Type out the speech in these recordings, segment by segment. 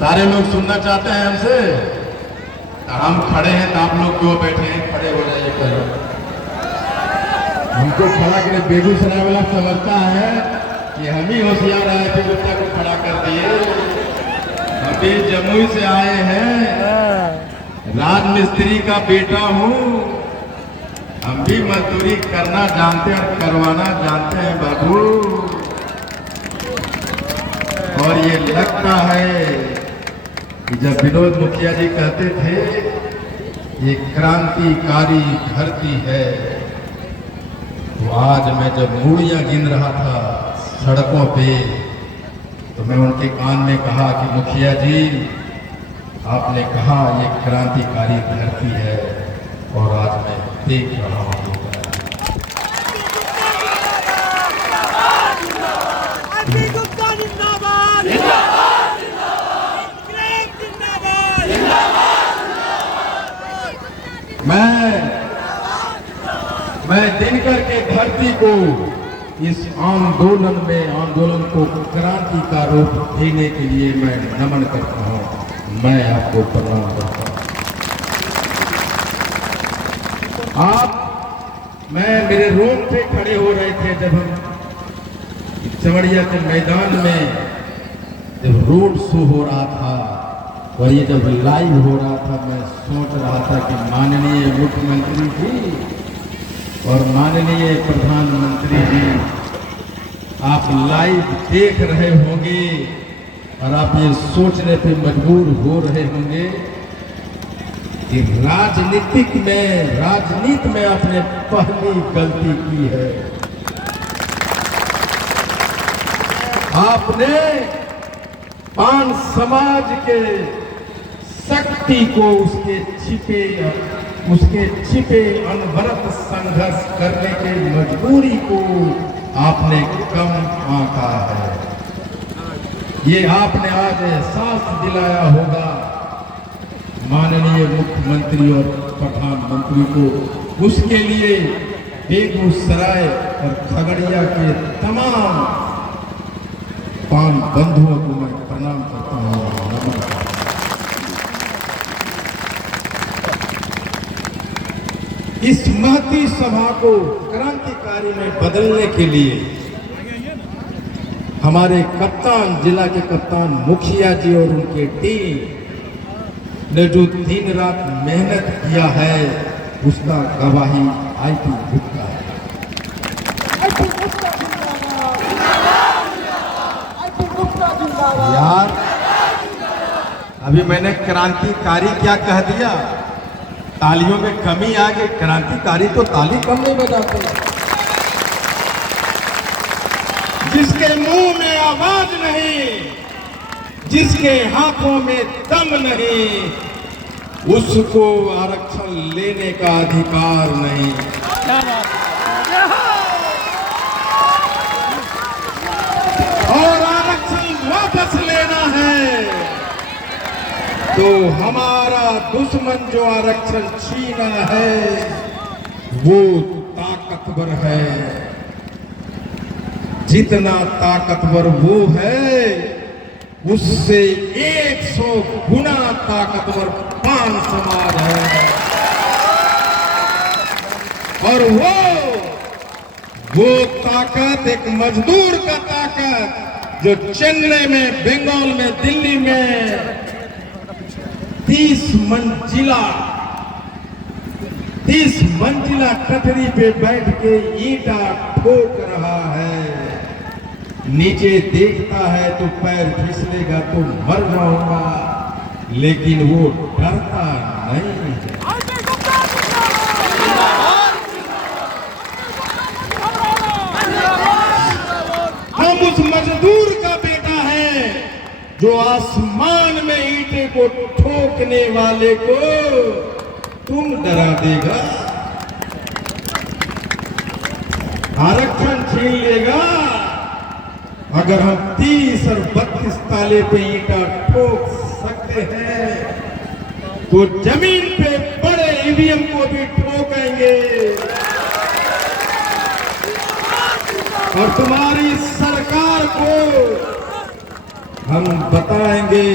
सारे लोग सुनना चाहते हैं हमसे, तो हम खड़े हैं तो आप लोग क्यों बैठे हैं? खड़े हो जाइए पहले। हमको खड़ा करे बेगूसराय वाला समझता है कि हम ही होशियार आए थे, गुप्ता को खड़ा कर दिए। अभी जमुई से आए हैं, राजमिस्त्री का बेटा हूँ, हम भी मजदूरी करना जानते हैं और करवाना जानते हैं बाबू। और ये लगता है कि जब विनोद मुखिया जी कहते थे ये क्रांतिकारी धरती है, तो आज मैं जब मूड़ियां गिन रहा था सड़कों पे, तो मैं उनके कान में कहा कि मुखिया जी, आपने कहा ये क्रांतिकारी धरती है, और आज मैं देख रहा हूँ। मैं दिनकर के धरती को इस आंदोलन को क्रांति का रूप देने के लिए मैं नमन करता हूँ। मैं आपको प्रणाम करता हूँ। मैं मेरे रोंगटे खड़े हो रहे थे जब हम चवड़िया के मैदान में जब रोड शो हो रहा था, और ये जब लाइव हो रहा था, मैं सोच रहा था कि माननीय मुख्यमंत्री जी और माननीय प्रधानमंत्री जी, आप लाइव देख रहे होंगे और आप ये सोचने पे मजबूर हो रहे होंगे कि राजनीति में आपने पहली गलती की है। आपने पान समाज के शक्ति को उसके छिपे अनवरत संघर्ष करने के मजबूरी को आपने कम आंका है। ये आपने आज एहसास दिलाया होगा माननीय मुख्यमंत्री और प्रधानमंत्री को। उसके लिए बेगूसराय और खगड़िया के तमाम पान बंधुओं को मैं प्रणाम करता हूँ, नमन करता हूँ। इस महती सभा को क्रांतिकारी में बदलने के लिए हमारे कप्तान, जिला के कप्तान मुखिया जी और उनके टीम ने जो दिन रात मेहनत किया है, उसका गवाही आईटी गुप्ता है। यार, अभी मैंने क्रांतिकारी क्या कह दिया? तालियों में कमी आ गई। क्रांतिकारी तो ताली कम नहीं बजाते। जिसके मुंह में आवाज नहीं, जिसके हाथों में दम नहीं, उसको आरक्षण लेने का अधिकार नहीं। और आरक्षण वापस लेना है तो हमारा दुश्मन जो आरक्षण छीना है वो ताकतवर है। जितना ताकतवर वो है, उससे 100 गुना ताकतवर पान समाज है। और वो ताकत एक मजदूर का ताकत, जो चेन्नई में, बंगाल में, दिल्ली में 30 मंजिला कटरी पे बैठ के ईंटा ठोक रहा है। नीचे देखता है तो पैर फिसलेगा तो मर जाऊंगा, लेकिन वो डरता नहीं है। हम उस मजदूर का बेटा है जो आसमान में ईंटे को ठोकने वाले को तुम डरा देगा, आरक्षण छीन लेगा। अगर हम 30 और 32 ताले पे ईंटा ठोक सकते हैं तो जमीन पे बड़े ईवीएम को भी ठोकेंगे। और तुम्हारी सरकार को हम बताएंगे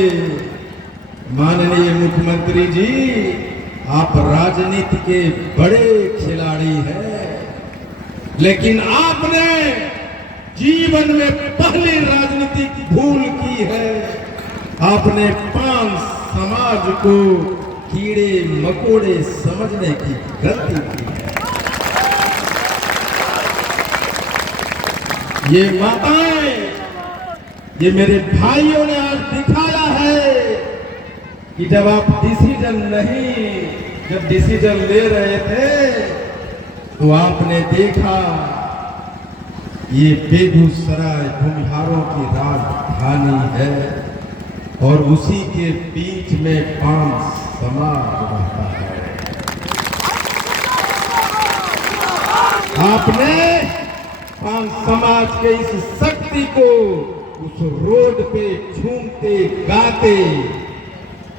माननीय मुख्यमंत्री जी, आप राजनीति के बड़े खिलाड़ी हैं, लेकिन आपने जीवन में पहली राजनीतिक भूल की है। आपने 5 समाज को कीड़े मकोड़े समझने की गलती की है। ये माताएं, ये मेरे भाइयों ने आज दिखाया है कि जब आप जब डिसीजन ले रहे थे तो आपने देखा ये बेगूसराय भूमिहारों की राजधानी है और उसी के बीच में 5 समाज रहता है। आपने 5 समाज के इस शक्ति को उस रोड पे झूमते गाते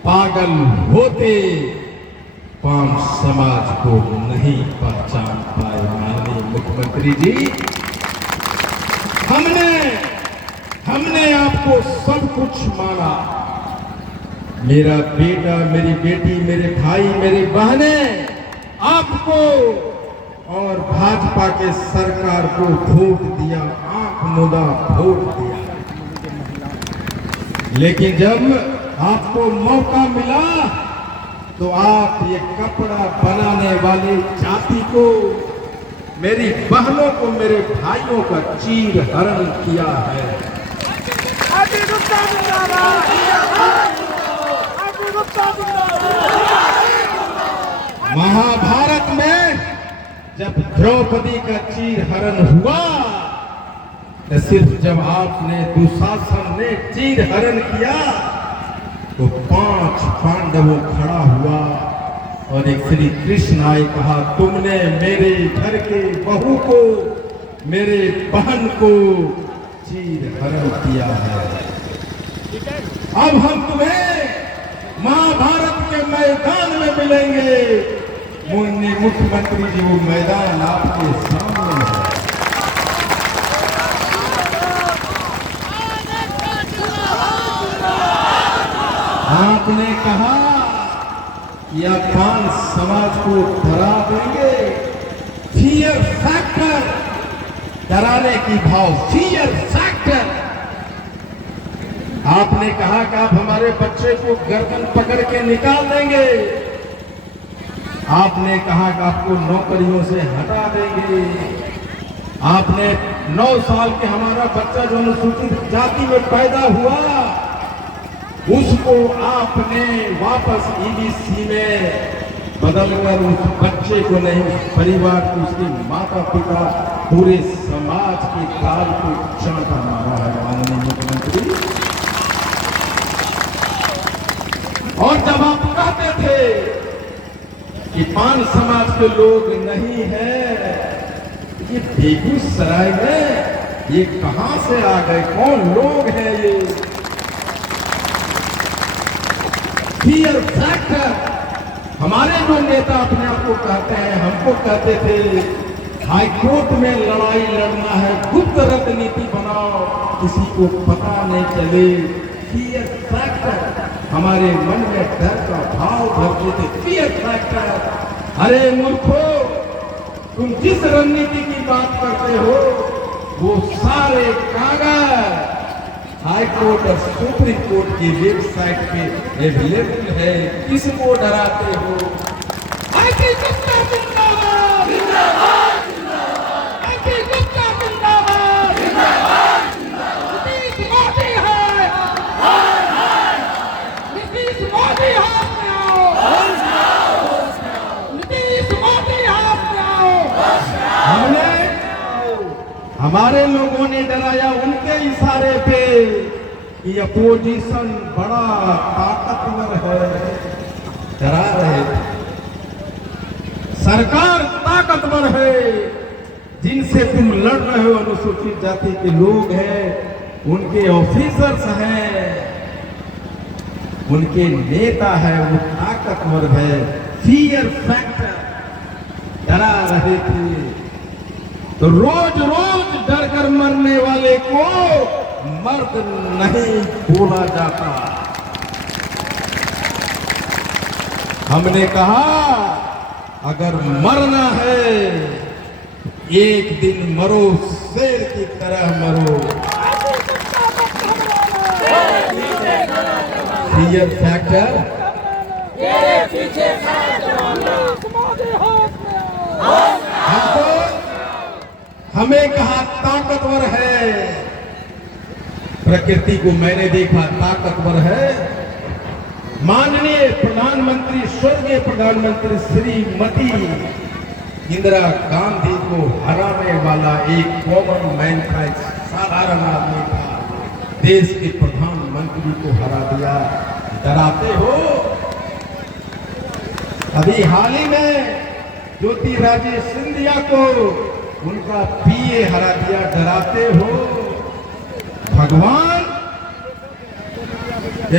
पागल होते 5 समाज को नहीं पहचान पाए। माननीय मुख्यमंत्री जी, हमने आपको सब कुछ माना। मेरा बेटा, मेरी बेटी, मेरे भाई, मेरी बहनें आपको और भाजपा के सरकार को वोट दिया, आंख मूंदा वोट दिया। लेकिन जब आपको मौका मिला तो आप ये कपड़ा बनाने वाली जाति को, मेरी बहनों को, मेरे भाइयों का चीर हरण किया है। महाभारत में जब द्रौपदी का चीर हरण हुआ तो सिर्फ जब आपने दुशासन ने चीर हरण किया तो 5 पांडवों खड़ा हुआ और एक श्री कृष्ण आए, कहा तुमने मेरे घर के बहू को, मेरे बहन को चीर हरण किया है। अब हम तुम्हें महाभारत के मैदान में मिलेंगे। मुख्यमंत्री जी, वो मैदान आपके सामने है। आपने कहा या 5 समाज को डरा देंगे। फियर फैक्टर, डराने की भाव, फियर फैक्टर। आपने कहा कि आप हमारे बच्चे को गर्दन पकड़ के निकाल देंगे। आपने कहा कि आपको नौकरियों से हटा देंगे। आपने 9 साल के हमारा बच्चा जो अनुसूचित जाति में पैदा हुआ उसको आपने वापस ईबीसी में बदलकर उस बच्चे को नहीं, परिवार को, उसके माता पिता, पूरे समाज के काल को चांटा मारा है। माननीय मुख्यमंत्री, और जब आप कहते थे कि 5 समाज के लोग नहीं है, ये बेगूसराय में ये कहां से आ गए? कौन लोग हैं ये? Fear factor. हमारे जो नेता अपने आप को कहते हैं, हमको कहते थे हाईकोर्ट में लड़ाई लड़ना है, गुप्त रणनीति बनाओ, किसी को पता नहीं चले। फियर फैक्टर, हमारे मन में डर का भाव भरते थे। Fear factor. अरे मूर्खो, तुम जिस रणनीति की बात करते हो वो सारे कागज हाई कोर्ट और सुप्रीम कोर्ट की वेबसाइट पे अवेलेबल है। किसको डराते हो? हमारे लोगों ने डराया उनके इशारे पे कि अपोजिशन बड़ा ताकतवर है, डरा रहे थे। सरकार ताकतवर है, जिनसे तुम लड़ रहे हो अनुसूचित जाति के लोग हैं, उनके ऑफिसर्स हैं, उनके नेता है, वो ताकतवर है। फियर फैक्टर, डरा रहे थे। तो रोज रोज डर कर मरने वाले को मर्द नहीं बोला जाता। हमने कहा अगर मरना है एक दिन मरो, शेर की तरह मरो। फियर फैक्टर हमको, हमें कहा ताकतवर है। प्रकृति को मैंने देखा ताकतवर है। माननीय प्रधानमंत्री, स्वर्गीय प्रधानमंत्री श्रीमती इंदिरा गांधी को हराने वाला एक कॉमन मैन था, एक साधारण आदमी था, देश के प्रधानमंत्री को हरा दिया। डराते हो? अभी हाल ही में ज्योतिरादित्य सिंधिया को उनका पीए हरा दिया। डराते हो? भगवान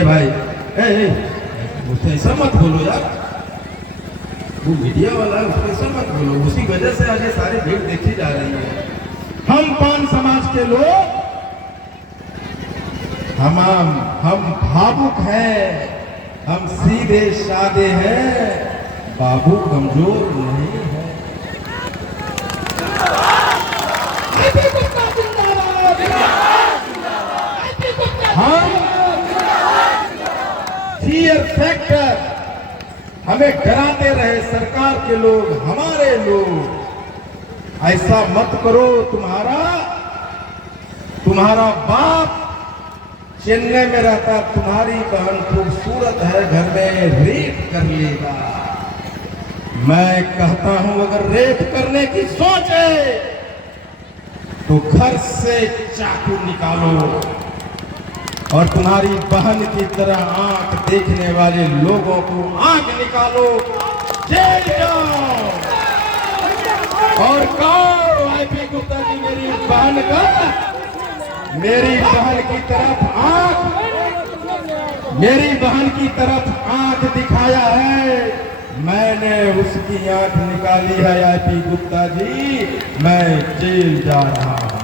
भाई उससे ऐसा मत बोलो यार, वो मीडिया वाला है, उसको ऐसा मत बोलो। उसी वजह से आज ये सारी भीड़ देखी जा रही है। हम पान समाज के लोग हम भावुक हैं, हम सीधे साधे हैं, बाबू कमजोर नहीं है। हम फियर फैक्टर, हमें डराते रहे सरकार के लोग, हमारे लोग। ऐसा मत करो, तुम्हारा बाप चेन्नई में रहता, तुम्हारी बहन खूबसूरत है, घर में रेप कर लेगा। मैं कहता हूं अगर रेप करने की सोच है तो घर से चाकू निकालो और तुम्हारी बहन की तरह आंख देखने वाले लोगों को आंख निकालो, जेल जाओ। और कहो आईपी गुप्ता जी मेरी बहन का, मेरी बहन की तरफ आंख दिखाया है, मैंने उसकी आंख निकाली है। आईपी गुप्ता जी, मैं जेल जा रहा हूं।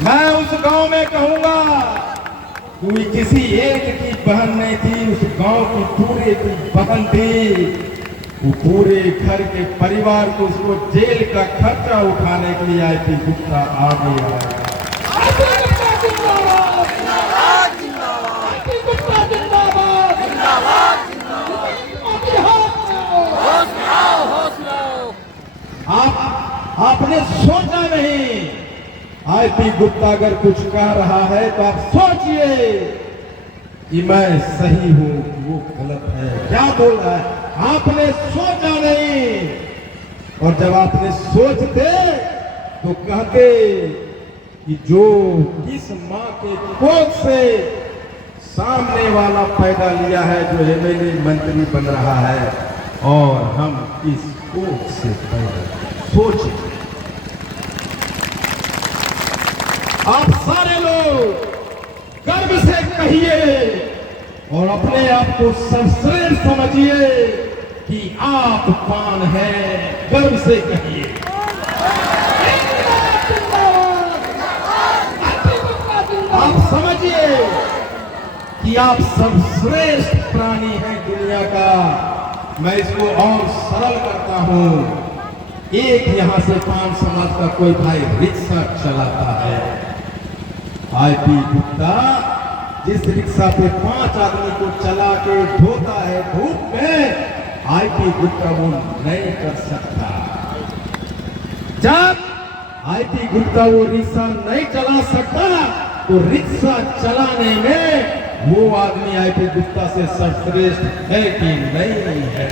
मैं उस गांव में कहूंगा कोई किसी एक की बहन नहीं थी, उस गांव की पूरे की बहन थी। वो पूरे घर के परिवार को, उसको जेल का खर्चा उठाने के लिए आईपी गुप्ता आ गया। आपने सोचा नहीं, आईपी गुप्ता अगर कुछ कह रहा है तो आप सोचिए कि मैं सही हूं, वो गलत है, क्या बोल रहा है। आपने सोचा नहीं, और जब आपने सोचते तो कहते कि जो किस मां के कोख से सामने वाला पैदा लिया है, जो एमएलए मंत्री बन रहा है, और हम किस कोख से पैदा। सोचिए आप सारे लोग गर्व से कहिए और अपने आप को सर्वश्रेष्ठ समझिए कि आप पान हैं। गर्व से कहिए। आप समझिए कि आप सर्वश्रेष्ठ प्राणी हैं दुनिया का। मैं इसको और सरल करता हूं। एक यहां से पान समाज का कोई भाई रिक्शा चलाता है, आईपी गुप्ता जिस रिक्शा पे 5 आदमी को चला के ढोता है धूप में, आईपी गुप्ता वो नहीं कर सकता। जब आईपी गुप्ता वो रिक्शा नहीं चला सकता तो रिक्शा चलाने में वो आदमी आईपी गुप्ता से सर्वश्रेष्ठ है कि नहीं है?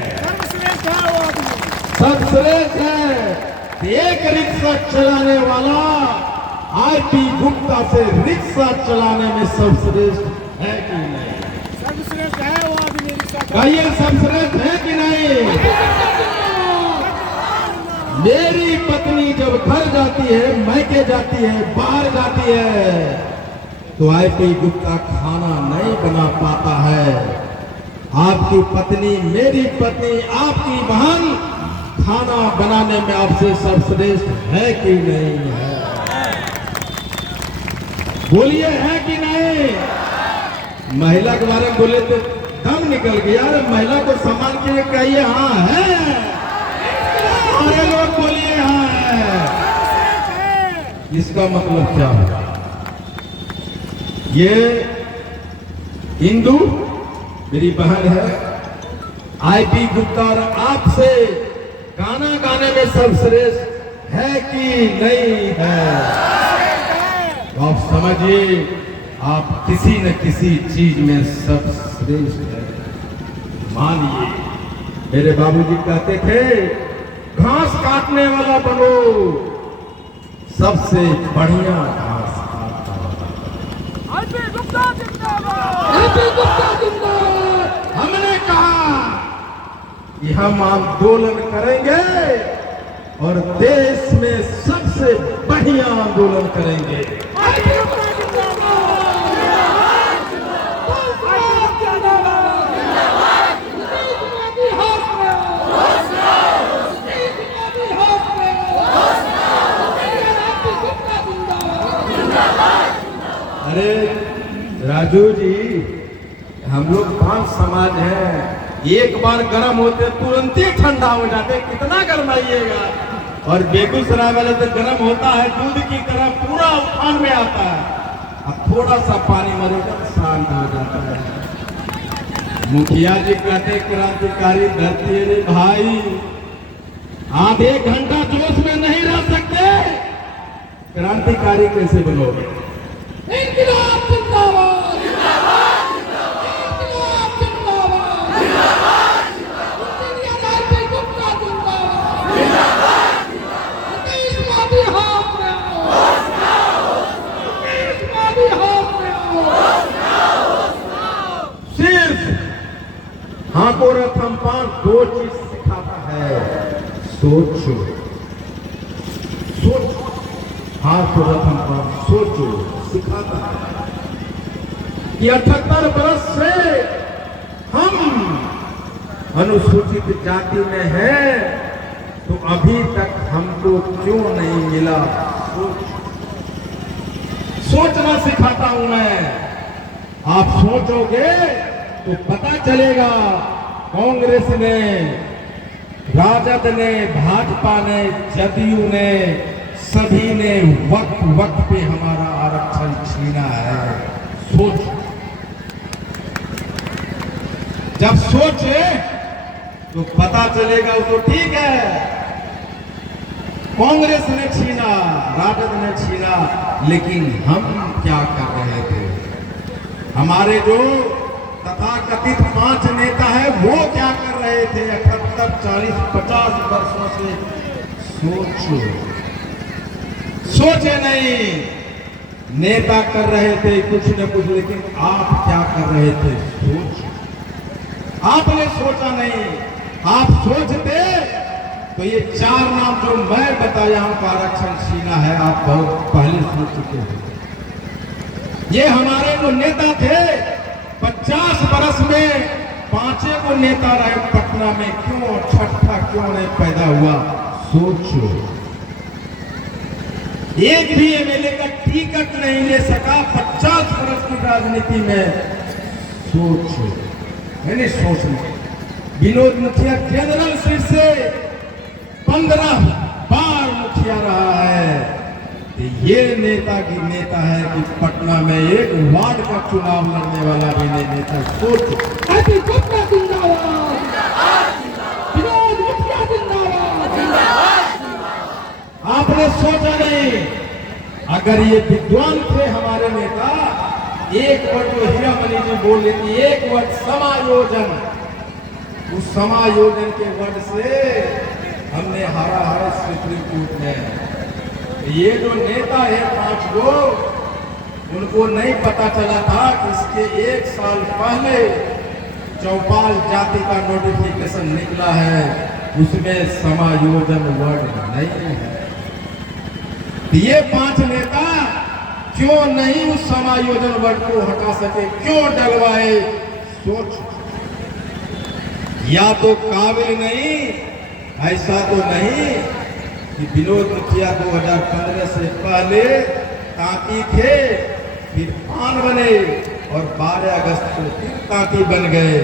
सर्वश्रेष्ठ है। एक रिक्शा चलाने वाला आईपी गुप्ता से रिक्शा चलाने में सर्वश्रेष्ठ है कि नहीं? सर्वश्रेष्ठ है वो आदमी रिक्शा। कहिए सर्वश्रेष्ठ है कि नहीं? मेरी पत्नी जब घर जाती है, मैके जाती है, बाहर जाती है, तो आईपी गुप्ता खाना नहीं बना पाता है। आपकी पत्नी, मेरी पत्नी, आपकी बहन खाना बनाने में आपसे सर्वश्रेष्ठ है कि नहीं है? बोलिए है कि नहीं? महिला के बारे में बोले तो दम निकल गया। महिला को सम्मान के लिए कहिए हाँ है, सारे लोग बोलिए हाँ है। इसका मतलब क्या है? ये हिंदू मेरी बहन है आईपी गुप्ता और आपसे गाना गाने में सर्वश्रेष्ठ है कि नहीं है? तो आप समझिए आप किसी न किसी चीज में सर्वश्रेष्ठ है। मानिए मेरे बाबूजी कहते थे घास काटने वाला बनो, सबसे बढ़िया घास काटने वाला। आईपी गुप्ता जिंदाबाद। आईपी गुप्ता जिंदाबाद। हमने कहा कि हम आंदोलन करेंगे और देश में सबसे बढ़िया आंदोलन करेंगे। आईपी गुप्ता जिंदाबाद। अरे राजू जी, हम लोग 5 समाज हैं, एक बार गर्म होते तुरंत ही ठंडा हो जाते, कितना गर्माइएगा। और बेगूसराय वाले तो गर्म होता है दूध की तरह पूरा उफान में आता है, अब थोड़ा सा पानी मरेगा तो शांत हो जाता है। मुखिया जी कहते क्रांतिकारी धरती रे भाई, आधे घंटा जोश में नहीं रह सकते, क्रांतिकारी कैसे बनोगे? इनकलाब जिंदाबाद। जिंदाबाद जिंदाबाद। इनकलाब जिंदाबाद। जिंदाबाद जिंदाबाद। इंजीनियर आईपी गुप्ता जिंदाबाद। जिंदाबाद जिंदाबाद। देशवादी हाथ में आओ। होश में आओ। देशवादी हाथ में आओ। होश में आओ। होश में आओ। सिर्फ हाथों रथम पान 2 चीज सिखाता है, सोचो। सोचो, हाथों रथम पान सोचो सिखाता है कि 78 बरस से हम अनुसूचित जाति में हैं, तो अभी तक हमको क्यों नहीं मिला? सोचना सिखाता हूं मैं। आप सोचोगे तो पता चलेगा कांग्रेस ने, राजद ने, भाजपा ने, जदयू ने, सभी ने वक्त वक्त पे हमारा आरक्षण छीना है। सोच, जब सोचे तो पता चलेगा। तो ठीक है कांग्रेस ने छीना, राजद ने छीना, लेकिन हम क्या कर रहे थे? हमारे जो तथाकथित 5 नेता है वो क्या कर रहे थे 78, 40, 50 वर्षों से? सोचो, सोचे नहीं। नेता कर रहे थे कुछ न कुछ, लेकिन आप क्या कर रहे थे? सोच। आपने सोचा नहीं। आप सोचते तो ये 4 नाम जो मैं बताया हूं का आरक्षण छीना है, आप बहुत पहले सोच चुके हैं। ये हमारे जो नेता थे 50 बरस में 5 को नेता रहे पटना में, क्यों छठा क्यों नहीं पैदा हुआ? सोचो। एक भी एमएलए का टिकट नहीं ले सका 50 वर्ष की राजनीति में। सोचो, मैंने सोचना। विनोद मुखिया जनरल सीट से 15 बार मुखिया रहा है। ये नेता की नेता है कि पटना में 1 वार्ड का चुनाव लड़ने वाला भी नहीं नेता। सोचो। आईपी गुप्ता जिंदाबाद। विनोद मुखिया जिंदाबाद। आपने सोचा नहीं। अगर ये विद्वान थे हमारे नेता, एक वर्ड जो हीरामणि जी बोल लेती, एक वर्ड समायोजन, उस समायोजन के वर्ड से हमने हारा है सुप्रीम कोर्ट में। ये जो नेता है 5 गो, उनको नहीं पता चला था कि इसके 1 साल पहले चौपाल जाति का नोटिफिकेशन निकला है, उसमें समायोजन वर्ड नहीं है। ये 5 नेता क्यों नहीं उस समायोजन वर्ड को हटा सके, क्यों डलवाए? सोच। या तो काबिल नहीं, ऐसा तो नहीं कि विनोद मुखिया 2015 से पहले तांती थे, फिर पान बने, और 12 अगस्त को फिर तांती बन गए।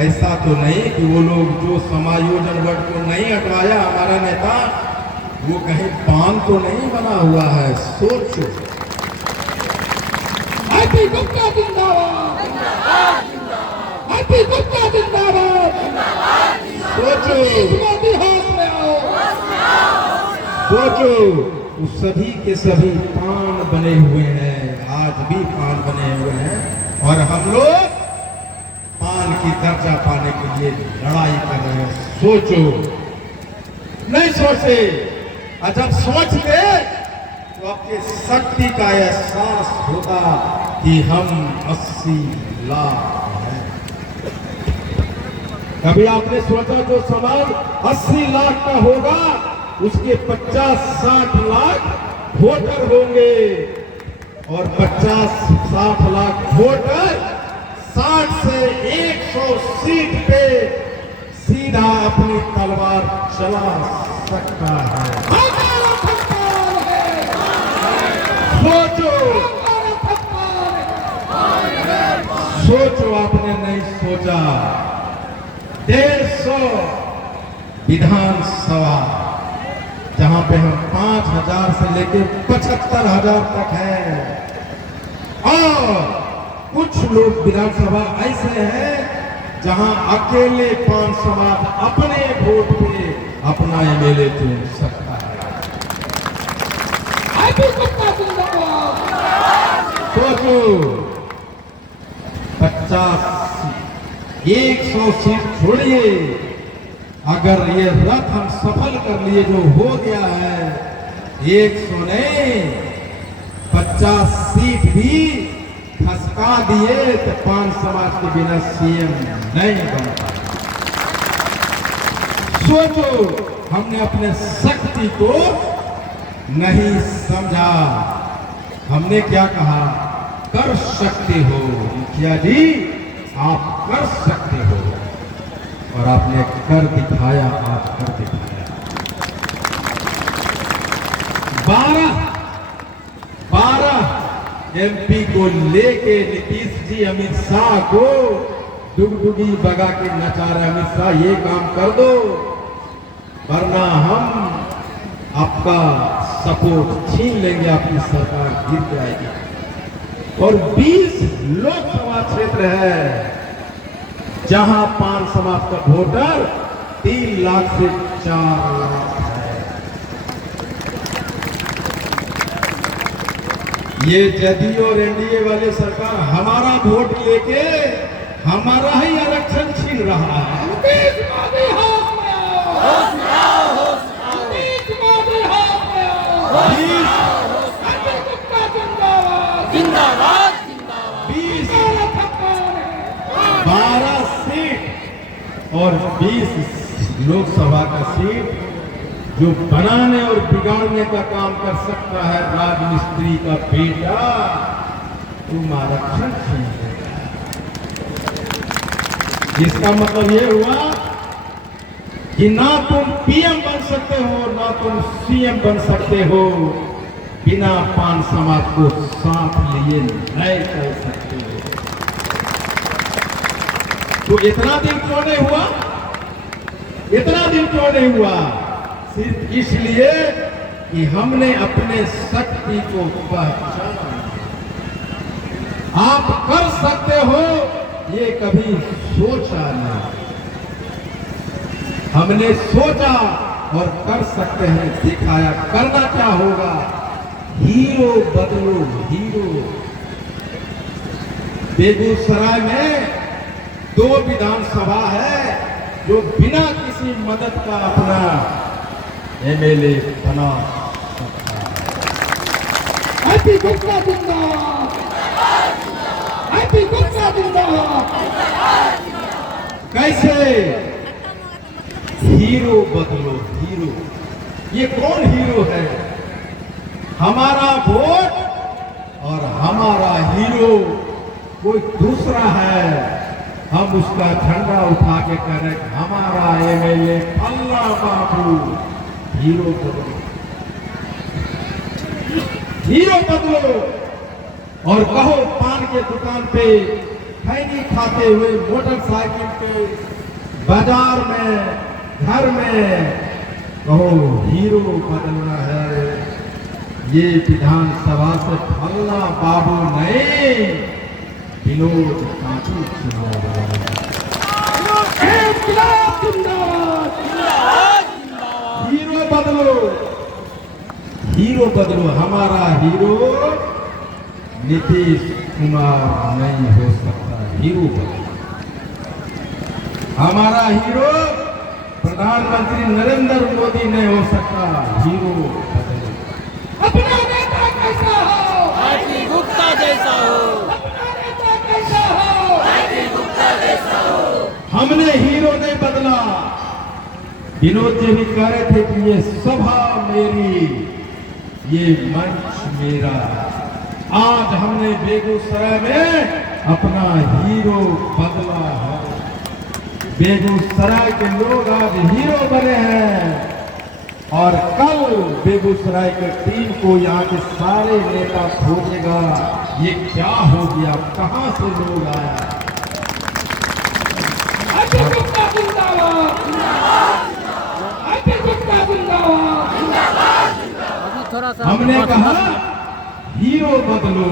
ऐसा तो नहीं कि वो लोग जो समायोजन वर्ड को नहीं हटवाया हमारा नेता, वो कहीं पान तो नहीं बना हुआ है। सोचो। आरपी गुप्ता जिंदाबाद, आरपी गुप्ता जिंदाबाद। सोचो, मोदी हाथ में आओ। सोचो, वो सभी के सभी पान बने हुए हैं, आज भी पान बने हुए हैं, और हम लोग पान की दर्जा पाने के लिए लड़ाई कर रहे हैं। सोचो, नहीं सोचे, और जब सोचते तो आपके शक्ति का एहसास होता कि हम 80 लाख हैं। कभी आपने सोचा जो समाज 80 लाख का होगा उसके 50-60 लाख वोटर होंगे, और 50-60 लाख वोटर 60 से 100 सीट पे सीधा अपनी तलवार चला सकता है। सोचो, सोचो, आपने नहीं सोचा। 150 विधानसभा जहां पे हम 5,000 से लेकर 75,000 तक है, और कुछ लोग विधानसभा ऐसे हैं जहां अकेले 5 समाज अपने वोट पे अपना एमएलए चुन सकता है। सोचो, 50, 100 सीट छोड़िए, अगर ये रथ हम सफल कर लिए जो हो गया है, 100 नहीं 50 सीट भी खसका दिए तो 5 समाज के बिना सीएम नहीं बनता। सोचो, हमने अपने शक्ति को नहीं समझा। हमने क्या कहा, कर सकते हो मुखिया जी, आप कर सकते हो, और आपने कर दिखाया, आप कर दिखाया। 12 एमपी को लेके नीतीश जी अमित शाह को डुगडुगी बगा के नचा रहे। अमित शाह ये काम कर दो, वरना हम आपका सपोर्ट छीन लेंगे, आपकी सरकार गिर जाएगी। और 20 लोकसभा क्षेत्र है जहां 5 समाज का वोटर 3 लाख से 4 लाख है। ये जदयू और एनडीए वाले सरकार हमारा वोट लेके हमारा ही आरक्षण छीन रहा है। जिंदाबाद, 12 सीट और 20 लोकसभा का सीट जो बनाने और बिगाड़ने का काम कर सकता है राजमिस्त्री का बेटा, तुम आरक्षण छीन लेगा। इसका मतलब ये हुआ कि ना तुम पीएम बन सकते हो, ना तुम सीएम बन सकते हो, बिना 5 समाज को साथ लिए नहीं कर सकते हो। तो इतना दिन क्यों नहीं हुआ? इतना दिन क्यों नहीं हुआ? सिर्फ इसलिए कि हमने अपने शक्ति को पहचाना। आप कर सकते हो ये कभी सोचा नहीं, हमने सोचा और कर सकते हैं, दिखाया। करना क्या होगा? हीरो बदलो हीरो। बेगूसराय में 2 विधानसभा है जो बिना किसी मदद का अपना एमएलए बना सकता है। आरपी गुप्ता जिंदाबाद, आरपी गुप्ता जिंदाबाद। कैसे? हीरो बदलो हीरो। ये कौन हीरो है? हमारा वोट और हमारा हीरो कोई दूसरा है। हम उसका झंडा उठा के करें हमारा एमएलए फल्ला बाबू। हीरो बदलो, हीरो बदलो। और कहो पान के दुकान पे खैनी खाते हुए मोटरसाइकिल पे बाजार में घर में कहो हीरो बदलना है, ये विधानसभा से फलना बाबू नहीं, विनोद कांटू चुनाव इनकलाब जिंदाबाद हीरो बदलो, हीरो बदलो। हमारा हीरो नीतीश कुमार नहीं हो सकता, हीरो बदलो। हमारा हीरो प्रधानमंत्री नरेंद्र मोदी नहीं हो सकता, हीरो बदलो। अपना नेता कैसा हो, आरती गुप्ता जैसा हो, अपना नेता कैसा हो, आरती गुप्ता जैसा हो। हमने हीरो नहीं बदला। विनोद जी भी कह रहे थे कि ये सभा मेरी, ये मंच मेरा। आज हमने बेगूसराय में अपना हीरो बदला है। बेगूसराय के लोग आज हीरो बने हैं और कल बेगूसराय के टीम को यहाँ के सारे नेता खोजेगा, ये क्या हो गया, कहां से लोग आया। आरती गुप्ता जिंदाबाद, आरती गुप्ता जिंदाबाद। अभी थोड़ा सा हमने कहा हीरो बदलो।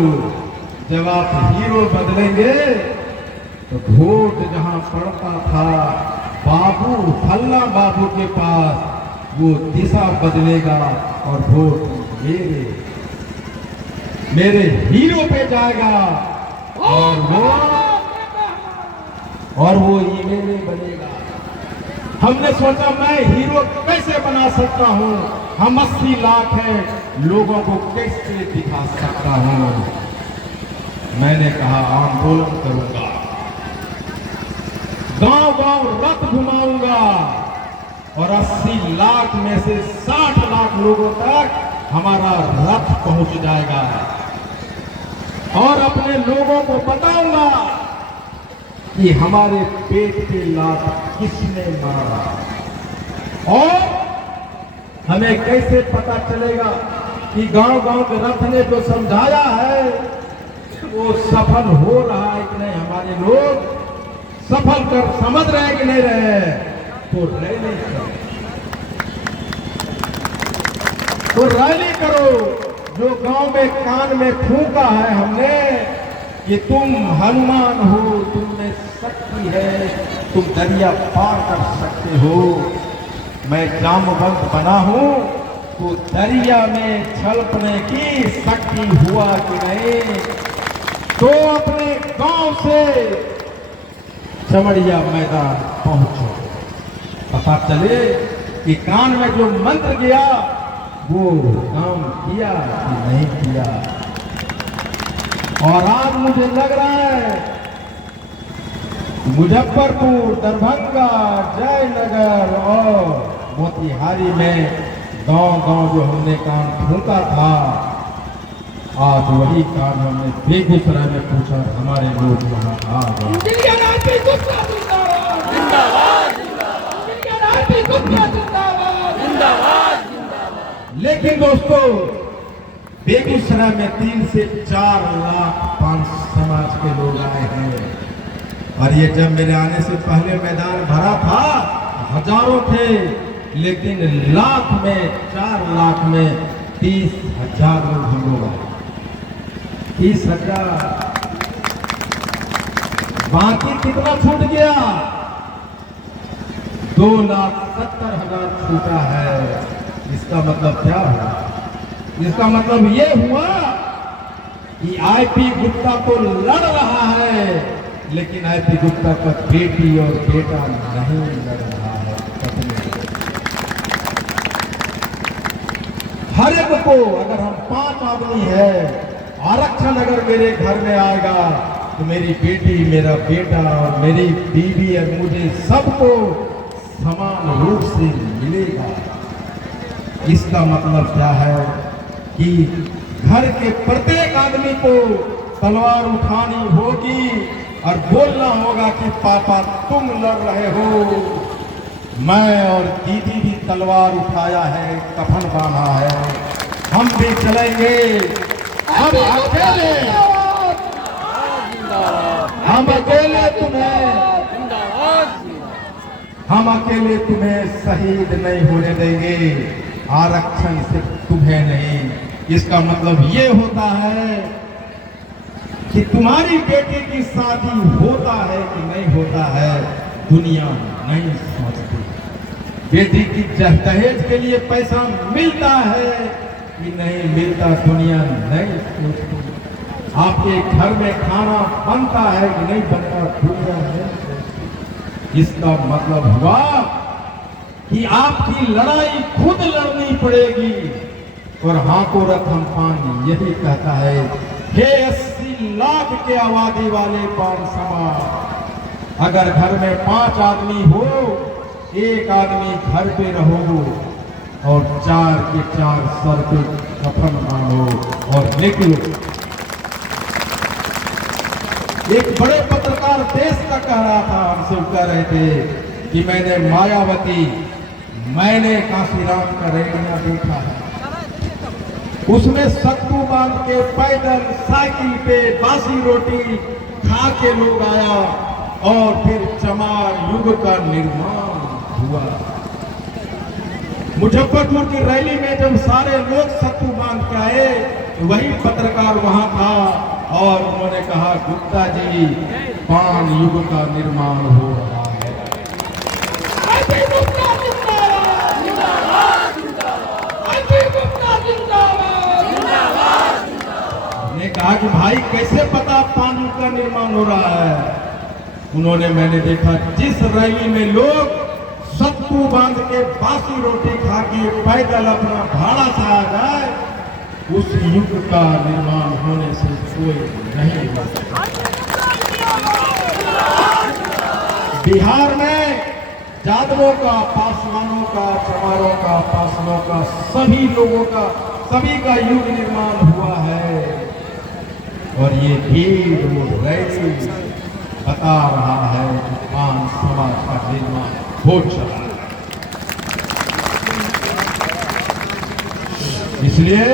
जब आप हीरो बदलेंगे तो वोट जहां पड़ता था बाबू फल्ला बाबू के पास, वो दिशा बदलेगा और वोट मेरे हीरो पे जाएगा और वो ईमेल बनेगा। हमने सोचा मैं हीरो कैसे बना सकता हूँ, हम 80 लाख हैं, लोगों को कैसे दिखा सकता हूँ। मैंने कहा आंदोलन करूंगा, गांव गांव रथ घुमाऊंगा और 80 लाख में से 60 लाख लोगों तक हमारा रथ पहुंच जाएगा और अपने लोगों को बताऊंगा कि हमारे पेट पे लात किसने मारा। और हमें कैसे पता चलेगा कि गांव गांव के रथ ने जो समझाया है वो सफल हो रहा है कि नहीं, हमारे लोग सफल कर समझ रहे हैं कि नहीं रहे। तो रैली करो, तो रैली करो। जो गांव में कान में फूंका है हमने कि तुम हनुमान हो, तुम में शक्ति है, तुम दरिया पार कर सकते हो। मैं जामवंत बना हूं तो दरिया में छलकने की शक्ति हुआ कि नहीं। तो अपने गांव से चमड़िया मैदान पहुंचो, पता चले कि कान में जो मंत्र गया वो काम किया कि नहीं किया। और आज मुझे लग रहा है मुजफ्फरपुर, दरभंगा, जयनगर और मोतिहारी में गांव गांव जो हमने कान फूंका था, आज वही काम हमने बेगूसराय में पूछा, हमारे लोग वहां आ गए। इंजीनियर आरती गुप्ता जिंदाबाद, जिंदाबाद जिंदाबाद इंजीनियर आरती गुप्ता जिंदाबाद। जिंदाबाद जिंदाबाद। लेकिन दोस्तों बेगूसराय में 3 से 4 लाख 5 समाज के लोग आए हैं और ये जब मेरे आने से पहले मैदान भरा था, हजारों थे, लेकिन लाख में 4 लाख में 30,000 लोग हम लोग आए। 30,000। बाकी कितना छूट गया? 2,70,000 छूटा है। इसका मतलब क्या हुआ? इसका मतलब ये हुआ कि आईपी गुप्ता तो लड़ रहा है, लेकिन आईपी गुप्ता का बेटी और बेटा नहीं लड़ रहा है। हर एक को, अगर हम 5 आदमी है, आरक्षण अगर मेरे घर में आएगा तो मेरी बेटी, मेरा बेटा और मेरी बीवी और मुझे सबको समान रूप से मिलेगा। इसका मतलब क्या है कि घर के प्रत्येक आदमी को तलवार उठानी होगी और बोलना होगा कि पापा तुम लड़ रहे हो, मैं और दीदी भी तलवार उठाया है, कफन बांधा है, हम भी चलेंगे। हम अकेले जिंदाबाद हम अकेले तुम्हें जिंदाबाद हम अकेले तुम्हें शहीद नहीं होने देंगे, आरक्षण सिर्फ तुम्हें नहीं। इसका मतलब ये होता है कि तुम्हारी बेटी की शादी होता है कि नहीं होता है, दुनिया नहीं सोचती। बेटी की दहेज के लिए पैसा मिलता है कि नहीं मिलता, दुनिया नहीं सोचती। आपके घर में खाना बनता है कि नहीं बनता, दुनिया नहीं सोचती। इसका मतलब हुआ कि आपकी लड़ाई खुद लड़नी पड़ेगी। और हाथों रकम पानी यही कहता है, हे 80 लाख के आबादी वाले पान समाज, अगर घर में 5 आदमी हो, एक आदमी घर पे रहो और 4 के 4 सर पे कफन बांधो और निकलो। एक बड़े पत्रकार देश का कह रहा था, हमसे कह रहे थे कि मैंने मायावती, मैंने काशीराम का रैलियां देखा है, उसमें सत्तू बांध के पैदल साइकिल पे बासी रोटी खा के लोग आया और फिर चमार युग का निर्माण हुआ। मुजफ्फरपुर की रैली में जब सारे लोग सत्तू बांध के आए, वही पत्रकार वहां था और उन्होंने कहा, गुप्ता जी, पान युग का निर्माण हो रहा है। अजय गुप्ता जिंदाबाद जिंदाबाद जिंदाबाद अजय गुप्ता जिंदाबाद जिंदाबाद जिंदाबाद। ने कहा कि भाई कैसे पता पान युग का निर्माण हो रहा है? उन्होंने, मैंने देखा जिस रैली में लोग सत्तू बांध के बासी रोटी खा के पैदल अपना भाड़ा से आ जाए, उस युग का निर्माण होने से कोई नहीं हो सकता। बिहार में यादवों का, पासवानों का, चमारों का, पासवानों का, सभी लोगों का, सभी का युग निर्माण हुआ है। और ये भीड़ वो रैली बता रहा है कि पान समाज का निर्माण हो चला है। इसलिए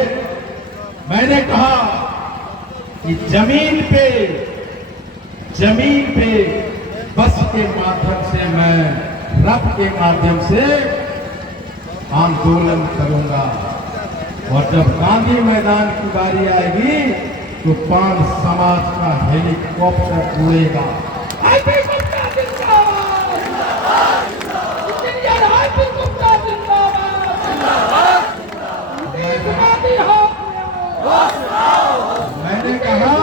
मैंने कहा कि जमीन पे बस के माध्यम से, मैं रथ के माध्यम से आंदोलन करूंगा। और जब गांधी मैदान की बारी आएगी तो पान समाज का हेलीकॉप्टर उड़ेगा। अजय गुप्ता जिंदाबाद जिंदाबाद जिंदाबाद इंजीनियर अजय गुप्ता जिंदाबाद जिंदाबाद जिंदाबाद। मैंने कहा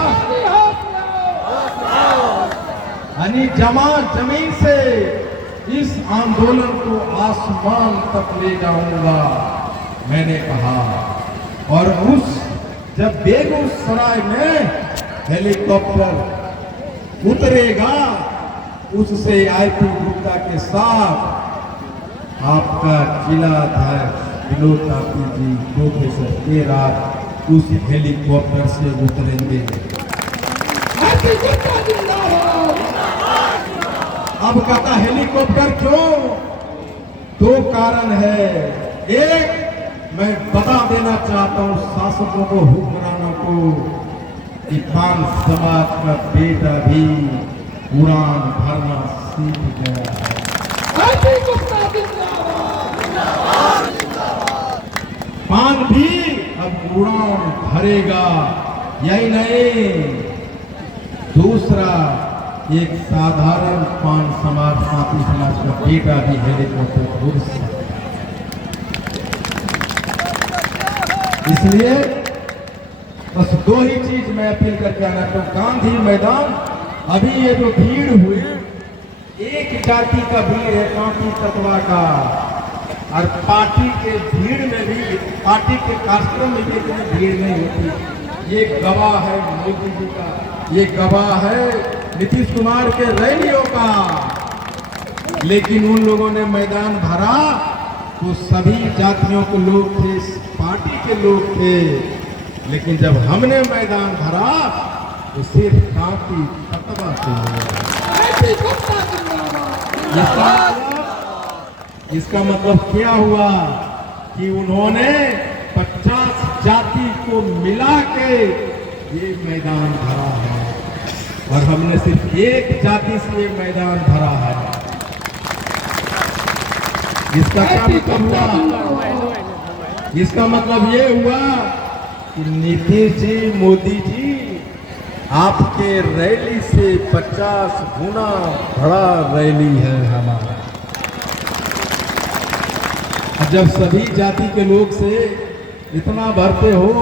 यानी जमीन से इस आंदोलन को आसमान तक ले जाऊंगा, मैंने कहा। और जब बेगूसराय में हेलीकॉप्टर उतरेगा, उससे आईपी गुप्ता के साथ आपका जिला अध्यक्ष विनोद तापी जी, प्रोफेसर के रात उस हेलीकॉप्टर से उतरेंगे। अजय गुप्ता जिंदाबाद। अब कहता हेलीकॉप्टर क्यों? 2 कारण है। एक, मैं बता देना चाहता हूं शासकों को, हुक्मरानों को, कि पान समाज का बेटा भी उड़ान भरना सीख गया है। अजय गुप्ता जिंदाबाद जिंदाबाद जिंदाबाद। पान भी अब उड़ान भरेगा। यही नहीं, दूसरा, एक साधारण पान समाज, साथी समाज का बेटा भी हेलीकॉप्टर उड़ सकता है। इसलिए बस 2 ही चीज मैं अपील करके आना चाहूँ। गांधी मैदान, अभी ये जो भीड़ हुई, एक जाति का भीड़ है, कांटी तत्वा का, और पार्टी के भीड़ में भी, पार्टी के कार्यक्रम में भी इतनी भीड़ नहीं होती। ये गवाह है मोदी जी का, ये गवाह है नीतीश कुमार के रैलियों का। लेकिन उन लोगों ने मैदान भरा तो सभी जातियों के लोग थे, पार्टी के लोग थे। लेकिन जब हमने मैदान भरा तो सिर्फ कांटी तत्वा से अजय गुप्ता जिंदाबाद। इसका मतलब क्या हुआ कि उन्होंने 50 जाति को मिला के ये मैदान भरा है। और हमने सिर्फ एक जाति से ये मैदान भरा है। इसका क्या मतलब हुआ? इसका मतलब ये हुआ कि नीतीश जी, मोदी जी, आपके रैली से 50 गुना बड़ा रैली है हमारा। जब सभी जाति के लोग से इतना भरते हो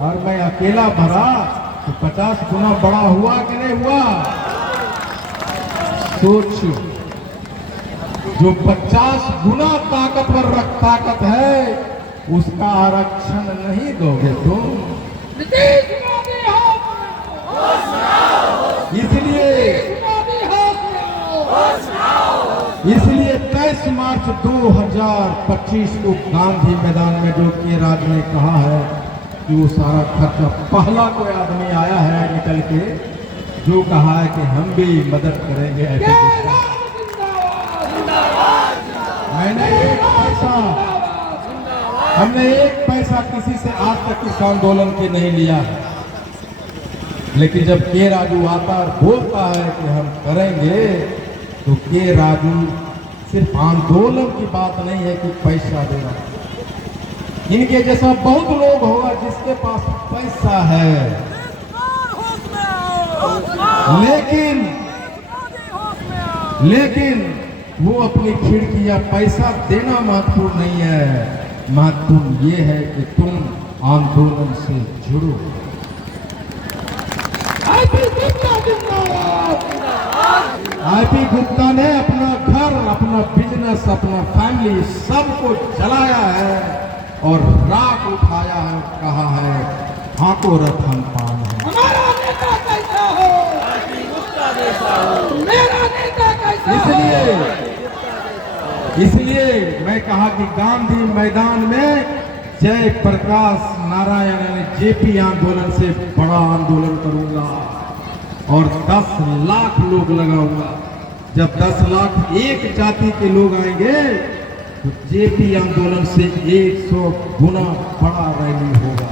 और मैं अकेला भरा तो 50 गुना बड़ा हुआ कि नहीं हुआ? सोच, जो 50 गुना ताकतवर ताकत है उसका आरक्षण नहीं दोगे तुम। नीतीश मोदी इसलिए 23 मार्च 2025 को गांधी मैदान में जो के राज ने कहा है कि वो सारा खर्चा, पहला कोई आदमी आया है निकल के जो कहा है कि हम भी मदद करेंगे ऐसे। हमने एक पैसा किसी से आज तक इस आंदोलन के नहीं लिया, लेकिन जब के राजू आता और बोलता है कि हम करेंगे तो के राजू सिर्फ आंदोलन की बात नहीं है कि पैसा देना। इनके जैसा बहुत लोग होगा जिसके पास पैसा है, लेकिन वो अपनी खिड़की या पैसा देना महत्वपूर्ण नहीं है। महत्वपूर्ण ये है कि तुम आंदोलन से जुड़ो। आईपी गुप्ता ने अपना घर, अपना बिजनेस, अपना फैमिली सबको जलाया है और राख उठाया है, कहा है हाथों रतन पान है। हमारा नेता कैसा हो? आईपी गुप्ता जैसा हो। मेरा नेता कैसा हो? इसलिए मैं कहा कि गांधी मैदान में जय प्रकाश नारायण ने जेपी आंदोलन से बड़ा आंदोलन करूंगा और 10 लाख लोग लगाऊंगा। जब 10 लाख एक जाति के लोग आएंगे तो जेपी आंदोलन से 100 गुना बड़ा रैली होगा।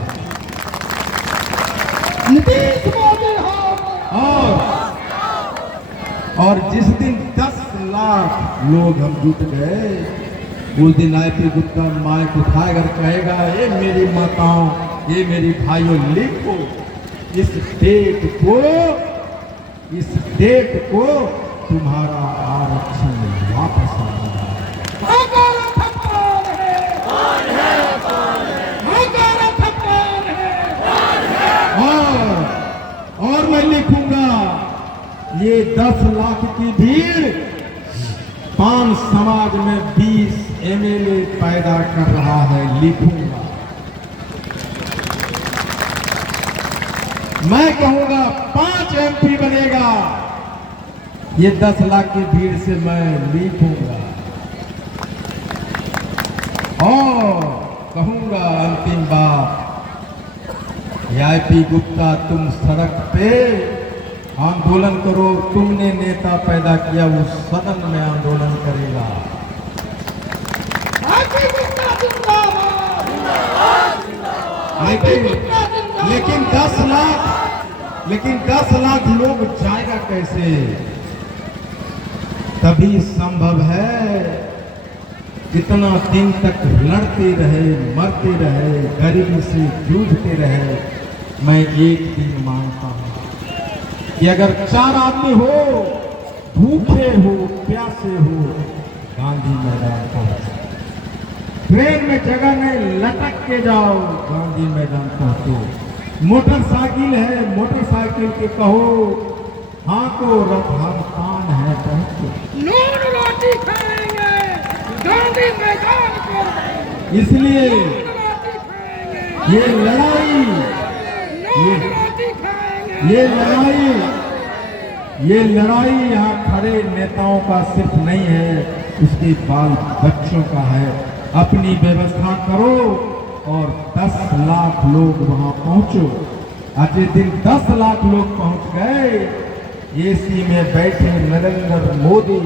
नीतीश मोदी और जिस दिन 10 लाख लोग हम जुट गए उस दिन आईपी गुप्ता माइक उठाकर कहेगा, ये मेरी माताओं, ये मेरी भाइयों, लिखो इस डेट को तुम्हारा आरक्षण वापस आएगा। और मैं लिखूंगा ये 10 लाख की भीड़ पान समाज में 20 एमएलए पैदा कर रहा है, लिखूंगा। मैं कहूंगा 5 एमपी बनेगा, ये 10 लाख की भीड़ से मैं लिखूंगा। और कहूंगा अंतिम बात, आईपी गुप्ता तुम सड़क पे आंदोलन करो, तुमने नेता पैदा किया, वो सदन में आंदोलन करेगा। लेकिन 10 लाख लोग जाएगा कैसे? तभी संभव है कितना दिन तक लड़ते रहे, मरते रहे, गरीबी से जूझते रहे। मैं एक दिन मानता हूं कि अगर 4 आदमी हो, भूखे हो, प्यासे हो, गांधी मैदान पहुंचो। ट्रेन में जगह नहीं, लटक के जाओ, गांधी मैदान पहुंचो। मोटरसाइकिल है, मोटरसाइकिल के कहो हाँ को रतन पान है, पहुंचो। नून रोटी खाएंगे गांधी मैदान पर। इसलिए ये लड़ाई, ये लड़ाई यहाँ खड़े नेताओं का सिर्फ नहीं है, उसके बाल बच्चों का है। अपनी व्यवस्था करो और 10 लाख लोग वहां पहुंचो। आज दिन 10 लाख लोग पहुंच गए, एसी में बैठे नरेंद्र मोदी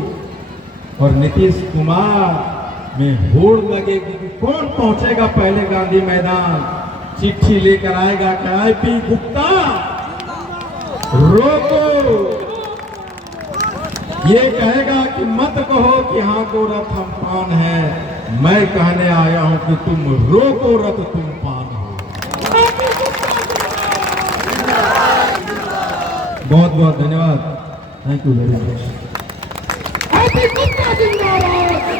और नीतीश कुमार में होड़ लगेगी कि कौन पहुंचेगा पहले गांधी मैदान। चिट्ठी लेकर आएगा कि आईपी गुप्ता रोको। ये कहेगा कि मत कहो कि हाँ को रथ हम पान है, मैं कहने आया हूं कि तुम रोको रथ तुम पान हो। बहुत बहुत धन्यवाद। Thank you very much. Happy Gupta जिंदाबाद।